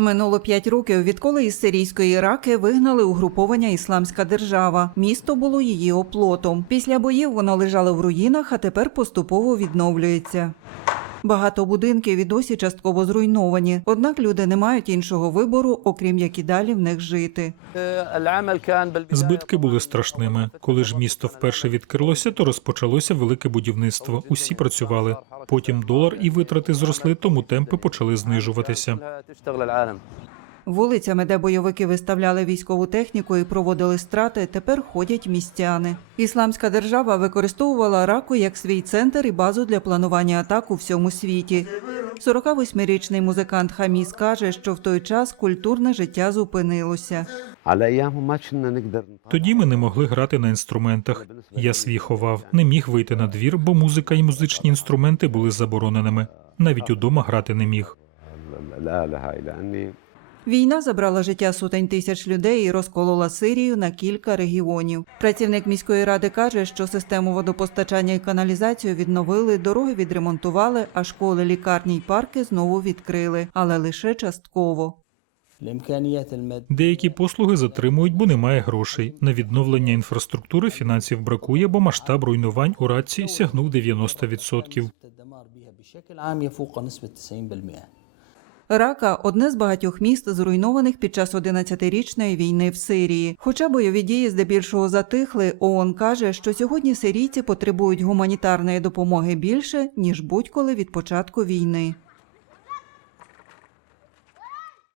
Минуло п'ять років, відколи із сирійської раки вигнали угруповання Ісламська держава. Місто було її оплотом. Після боїв воно лежало в руїнах, а тепер поступово відновлюється. Багато будинків і досі частково зруйновані. Однак люди не мають іншого вибору, окрім як і далі в них жити. Збитки були страшними. Коли ж місто вперше відкрилося, то розпочалося велике будівництво. Усі працювали. Потім долар і витрати зросли, тому темпи почали знижуватися. Вулицями, де бойовики виставляли військову техніку і проводили страти, тепер ходять містяни. Ісламська держава використовувала раку як свій центр і базу для планування атак у всьому світі. 48-річний музикант Хаміс каже, що в той час культурне життя зупинилося. Але я Тоді ми не могли грати на інструментах. Я свій ховав, не міг вийти на двір, бо музика і музичні інструменти були забороненими. Навіть удома грати не міг. Війна забрала життя сотень тисяч людей і розколола Сирію на кілька регіонів. Працівник міської ради каже, що систему водопостачання і каналізацію відновили, дороги відремонтували, а школи, лікарні й парки знову відкрили, але лише частково. Деякі послуги затримують, бо немає грошей. На відновлення інфраструктури фінансів бракує, бо масштаб руйнувань у радці сягнув 90%. Рака одне з багатьох міст, зруйнованих під час 11-річної війни в Сирії. Хоча бойові дії здебільшого затихли, ООН каже, що сьогодні сирійці потребують гуманітарної допомоги більше ніж будь-коли від початку війни.